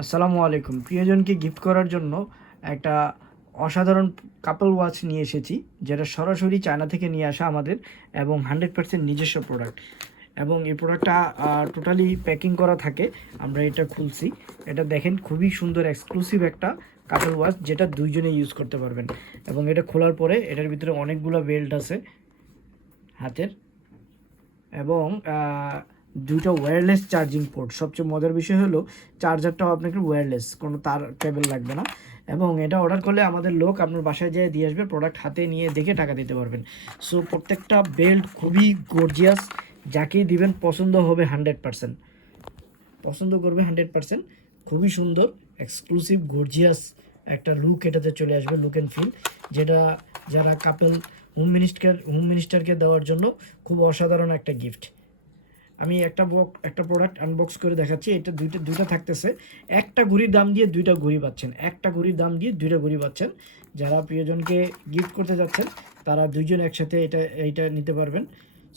আসসালামু আলাইকুম। প্রিয়জনকে গিফট করার জন্য একটা অসাধারণ কাপল ওয়াচ নিয়ে এসেছি, যেটা সরাসরি চায়না থেকে নিয়ে আসা আমাদের এবং 100% নিজস্ব প্রোডাক্ট। এবং এই প্রোডাক্টটা টোটালি প্যাকিং করা থাকে। আমরা এটা খুলছি, এটা দেখেন খুবই সুন্দর এক্সক্লুসিভ একটা কাপল ওয়াচ, যেটা দুইজনে ইউজ করতে পারবেন। এবং এটা খোলার পরে এটার ভিতরে অনেকগুলো বেল্ট আছে হাতের, এবং দুটো ওয়্যারলেস চার্জিং পোর্ট। সবচেয়ে মজার বিষয় হলো চার্জারটাও আপনাকে ওয়্যারলেস, কোনো তার কেবল লাগবে না। এবং এটা অর্ডার করলে আমাদের লোক আপনার বাসায় যেয়ে দিয়ে আসবে, প্রোডাক্ট হাতে নিয়ে দেখে টাকা দিতে পারবেন। সো প্রত্যেকটা বেল্ট খুবই গর্জিয়াস, যাকেই দিবেন পছন্দ হবে 100%, পছন্দ করবে 100%। খুবই সুন্দর এক্সক্লুসিভ গর্জিয়াস একটা লুক এটাতে চলে আসবে, লুক অ্যান্ড ফিল, যেটা যারা কাপল হোম মিনিস্টারকে দেওয়ার জন্য খুব অসাধারণ একটা গিফট। আমি একটা প্রোডাক্ট আনবক্স করে দেখাচ্ছি। এটা দুইটা থাকতেছে। একটা ঘড়ির দাম দিয়ে দুইটা ঘড়ি পাচ্ছেন, একটা ঘড়ির দাম দিয়ে দুইটা ঘড়ি পাচ্ছেন। যারা প্রিয়জনকে গিফট করতে যাচ্ছেন তারা দুইজন একসাথে এইটা নিতে পারবেন।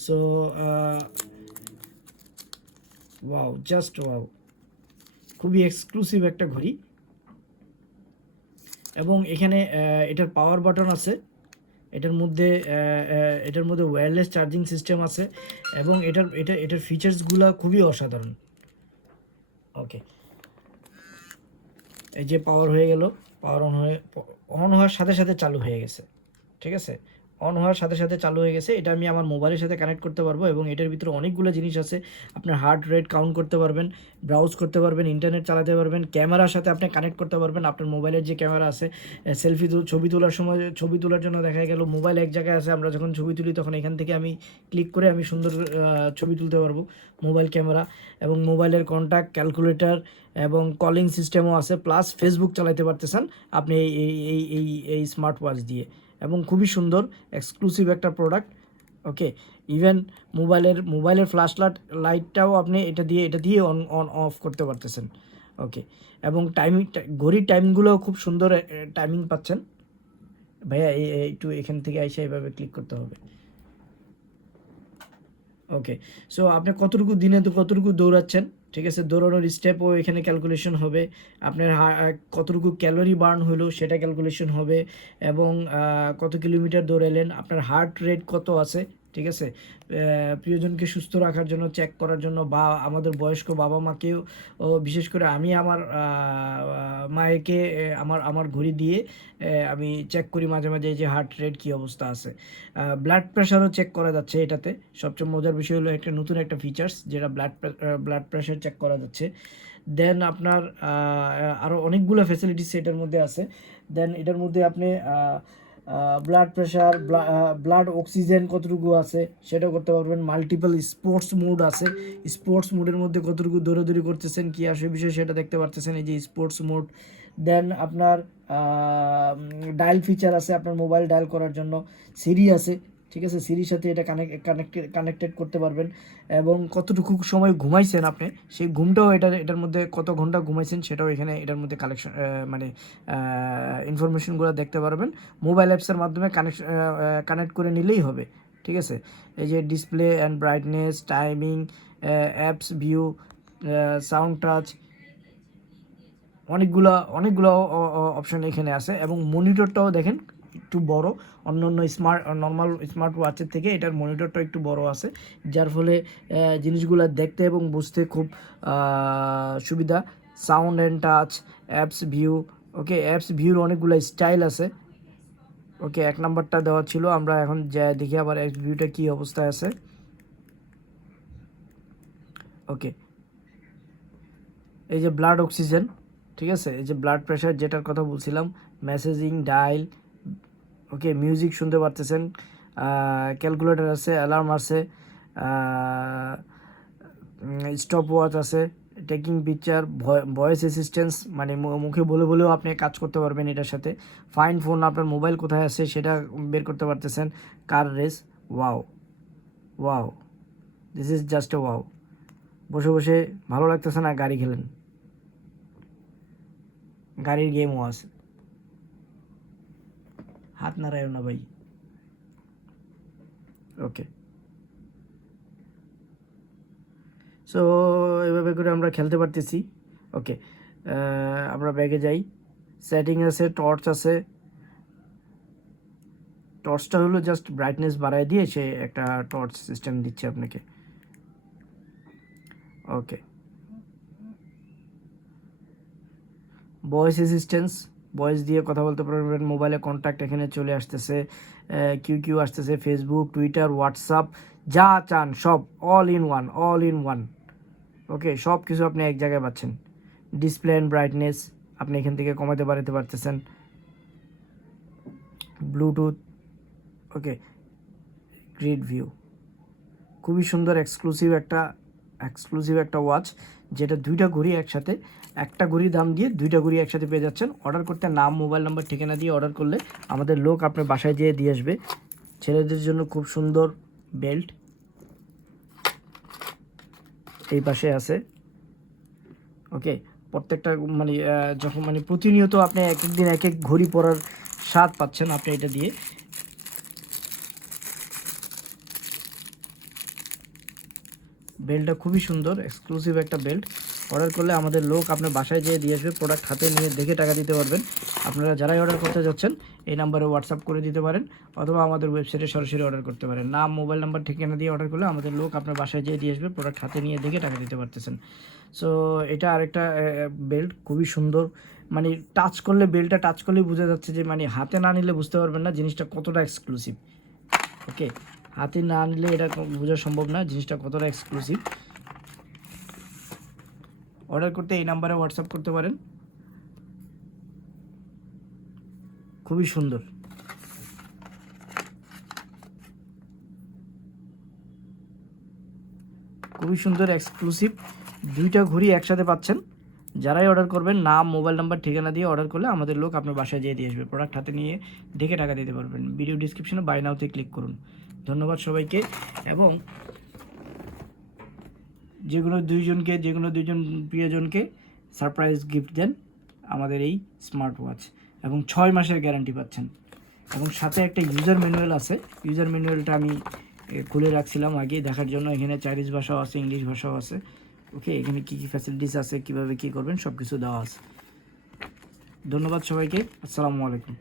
সো ওয়াও, জাস্ট ওয়াও, খুবই এক্সক্লুসিভ একটা ঘড়ি। এবং এখানে এটার পাওয়ার বাটন আছে, এটার মধ্যে ওয়্যারলেস চার্জিং সিস্টেম আছে, এবং এটার ফিচার্সগুলো খুবই অসাধারণ। ওকে, এই যে পাওয়ার হয়ে গেল, পাওয়ার অন হওয়ার সাথে সাথে চালু হয়ে গেছে। ঠিক আছে, অন হওয়ার সাথে সাথে চালু হয়ে গেছে। এটা আমি আমার মোবাইলের সাথে কানেক্ট করতে পারবো, এবং এটার ভিতরে অনেকগুলো জিনিস আছে। আপনার হার্ট রেট কাউন্ট করতে পারবেন, ব্রাউজ করতে পারবেন, ইন্টারনেট চালাতে পারবেন, ক্যামেরার সাথে আপনি কানেক্ট করতে পারবেন। আপনার মোবাইলের যে ক্যামেরা আছে, ছবি তোলার সময়, ছবি তোলার জন্য দেখা গেল মোবাইল এক জায়গায় আছে, আমরা যখন ছবি তুলি তখন এখান থেকে আমি ক্লিক করে আমি সুন্দর ছবি তুলতে পারবো, মোবাইল ক্যামেরা। এবং মোবাইলের কন্ট্যাক্ট, ক্যালকুলেটর এবং কলিং সিস্টেমও আছে, প্লাস ফেসবুক চালাতে পারতেছেন আপনি এই স্মার্ট ওয়াচ দিয়ে। এবং খুবই সুন্দর এক্সক্লুসিভ একটা প্রোডাক্ট। ওকে, ইভেন মোবাইলের ফ্ল্যাশ লাইটটাও আপনি এটা দিয়ে অন অন অফ করতে পারতেছেন। ওকে, এবং ঘড়ির টাইমগুলোও খুব সুন্দর টাইমিং পাচ্ছেন। ভাইয়া একটু এখান থেকে এসে এভাবে ক্লিক করতে হবে। ওকে, সো আপনি কতটুকু দৌড়াচ্ছেন, ঠিক আছে, দৌড়ানোর স্টেপও এখানে ক্যালকুলেশন হবে। আপনার কতটুকু ক্যালোরি বার্ন হলো সেটা ক্যালকুলেশন হবে। এবং কত কিলোমিটার দৌড়ালেন, আপনার হার্ট রেট কত আছে, ঠিক আছে। প্রিয়জনকে সুস্থ রাখার জন্য, চেক করার জন্য, বা আমাদের বয়স্ক বাবা মাকেও, বিশেষ করে আমি আমার মায়েকে আমার আমার ঘড়ি দিয়ে আমি চেক করি মাঝে মাঝে যে হার্ট রেট কী অবস্থা আছে। ব্লাড প্রেশারও চেক করা যাচ্ছে এটাতে। সবচেয়ে মজার বিষয় হলো একটা নতুন একটা ফিচার্স, যেটা ব্লাড প্রেশার চেক করা যাচ্ছে। দেন আপনার আরও অনেকগুলো ফ্যাসিলিটিস এটার মধ্যে আছে। দেন এটার মধ্যে আপনি ব্লাড প্রেশার, ব্লাড অক্সিজেন কতটুকু আছে সেটাও করতে পারবেন। মাল্টিপল স্পোর্টস মোড আছে, স্পোর্টস মোডের মধ্যে কতটুকু দৌড়াদৌড়ি করতেছেন, কী আসে বিষয় সেটা দেখতে পারতেছেন, এই যে স্পোর্টস মোড। দেন আপনার ডায়াল ফিচার আছে, আপনার মোবাইল ডায়াল করার জন্য। সিরি আছে, ঠিক আছে, সিরির সাথে এটা কানেক্টেড করতে পারবেন। এবং কতটুকু সময় ঘুমাইছেন আপনি, সেই ঘুমটাও এটার মধ্যে, কত ঘন্টা ঘুমাইছেন সেটাও এখানে এটার মধ্যে কালেকশন, মানে ইনফরমেশনগুলো দেখতে পারবেন। মোবাইল অ্যাপসের মাধ্যমে কানেক্ট করে নিলেই হবে, ঠিক আছে। এই যে display and brightness, timing, apps view, sound touch, অনেকগুলো অপশন এখানে আছে। এবং মনিটরটাও দেখেন একটু বড়, অন্যান্য নর্মাল স্মার্ট ওয়াচের থেকে এটার মনিটরটা একটু বড় আছে, যার ফলে জিনিসগুলো দেখতে এবং বুঝতে খুব সুবিধা। Sound and touch, apps view. Okay, apps ভিউর অনেকগুলো স্টাইল আছে। ওকে, 1 নাম্বারটা দেওয়া ছিল, আমরা এখন যা দেখি আবার অ্যাপস ভিউটা কী অবস্থায় আছে। ওকে, এই যে ব্লাড অক্সিজেন, ঠিক আছে, এই যে ব্লাড প্রেশার যেটার কথা বলছিলাম, মেসেজিং, ডায়াল। ওকে, মিউজিক শুনতে পারতেছেন, ক্যালকুলেটর আছে, অ্যালার্ম আছে, স্টপ ওয়াচ আছে, টেকিং পিকচার, ভয়েস অ্যাসিস্ট্যান্স, মানে মুখে বলে বলেও আপনি কাজ করতে পারবেন এটার সাথে। ফাইন ফোন, আপনার মোবাইল কোথায় আছে সেটা বের করতে পারতেছেন। Car race, wow wow, this is just a wow. বসে বসে ভালো লাগতেছে না, গাড়ি খেলেন, গাড়ির গেমও আছে। হাত নাড়ায় না ভাই। ওকে, সো এভাবে করে আমরা খেলতে পারতেছি। ওকে, আমরা ব্যাগে যাই, সেটিং আছে, টর্চ আছে। টর্চটা হলো জাস্ট ব্রাইটনেস বাড়ায় দিয়ে সে একটা টর্চ সিস্টেম দিচ্ছে আপনাকে। ওকে, ভয়েস অ্যাসিস্ট্যান্স, ভয়েস দিয়ে কথা বলতে পারবেন। মোবাইলে কন্ট্যাক্ট এখানে চলে আসতেছে, কিউ আসতেছে, ফেসবুক, টুইটার, হোয়াটসঅ্যাপ, যা চান সব অল ইন ওয়ান। ওকে, সব কিছু আপনি এক জায়গায় পাচ্ছেন। ডিসপ্লে অ্যান্ড ব্রাইটনেস আপনি এখান থেকে কমাতে বাড়াতে পারতেছেন। ব্লুটুথ, ওকে, গ্রিড ভিউ, খুবই সুন্দর এক্সক্লুসিভ একটা ওয়াচ, যেটা দুইটা ঘড়ি একসাথে, একটা ঘড়ির দাম দিয়ে দুইটা ঘড়ি একসাথে পেয়ে যাচ্ছেন। অর্ডার করতে নাম, মোবাইল নাম্বার, ঠিকানা দিয়ে অর্ডার করলে আমাদের লোক আপনার বাসায় যেয়ে দিয়ে আসবে। ছেলেদের জন্য খুব সুন্দর বেল্ট এই পাশে আছে। ওকে, প্রত্যেকটা মানে যখন মানে প্রতিনিয়ত আপনি এক এক দিন এক এক ঘড়ি পরার স্বাদ পাচ্ছেন আপনি এটা দিয়ে। বেল্টটা খুবই সুন্দর, এক্সক্লুসিভ একটা বেল্ট। অর্ডার করলে আমাদের লোক আপনার বাসায় যেয়ে দিয়ে আসবে, প্রোডাক্ট হাতে নিয়ে দেখে টাকা দিতে পারবেন। আপনারা যারাই অর্ডার করতে যাচ্ছেন এই নাম্বারে হোয়াটসঅ্যাপ করে দিতে পারেন, অথবা আমাদের ওয়েবসাইটে সরাসরি অর্ডার করতে পারেন। নাম, মোবাইল নাম্বার, ঠিকানা দিয়ে অর্ডার করলে আমাদের লোক আপনার বাসায় যেয়ে দিয়ে আসবে, প্রোডাক্ট হাতে নিয়ে দেখে টাকা দিতে পারতেছেন। সো এটা আরেকটা বেল্ট, খুবই সুন্দর। মানে টাচ করলে, বেল্টটা টাচ করলেই বোঝা যাচ্ছে যে মানে হাতে না নিলে বুঝতে পারবেন না জিনিসটা কতটা এক্সক্লুসিভ। ওকে, হাতে না নিলে এটা বোঝা সম্ভব না জিনিসটা কতটা এক্সক্লুসিভ। অর্ডার করতে এই নাম্বারে হোয়াটসঅ্যাপ করতে পারেন। খুবই সুন্দর, খুবই সুন্দর এক্সক্লুসিভ দুইটা ঘড়ি একসাথে পাচ্ছেন। যারাই অর্ডার করবেন নাম, মোবাইল নাম্বার, ঠিকানা দিয়ে অর্ডার করলে আমাদের লোক আপনার বাসায় যেয়ে দিয়ে আসবে, প্রোডাক্ট হাতে নিয়ে দেখে টাকা দিতে পারবেন। ভিডিও ডিসক্রিপশনে বাই নাওতে ক্লিক করুন। ধন্যবাদ সবাইকে। এবং যে কোনো দুইজন প্রিয়জনকে সারপ্রাইজ গিফট দেন আমাদের এই স্মার্ট ওয়াচ, এবং 6 মাসের গ্যারান্টি পাচ্ছেন। এবং সাথে একটা ইউজার ম্যানুয়াল আছে। ইউজার ম্যানুয়ালটা আমি খুলে রাখছিলাম আগে দেখার জন্য। এখানে চাইনিজ ভাষাও আছে, ইংলিশ ভাষাও আছে। ওকে, এখানে কী কী ফ্যাসিলিটিস আছে, কীভাবে কী করবেন সব কিছু দেওয়া আছে। ধন্যবাদ সবাইকে, আসসালামু আলাইকুম।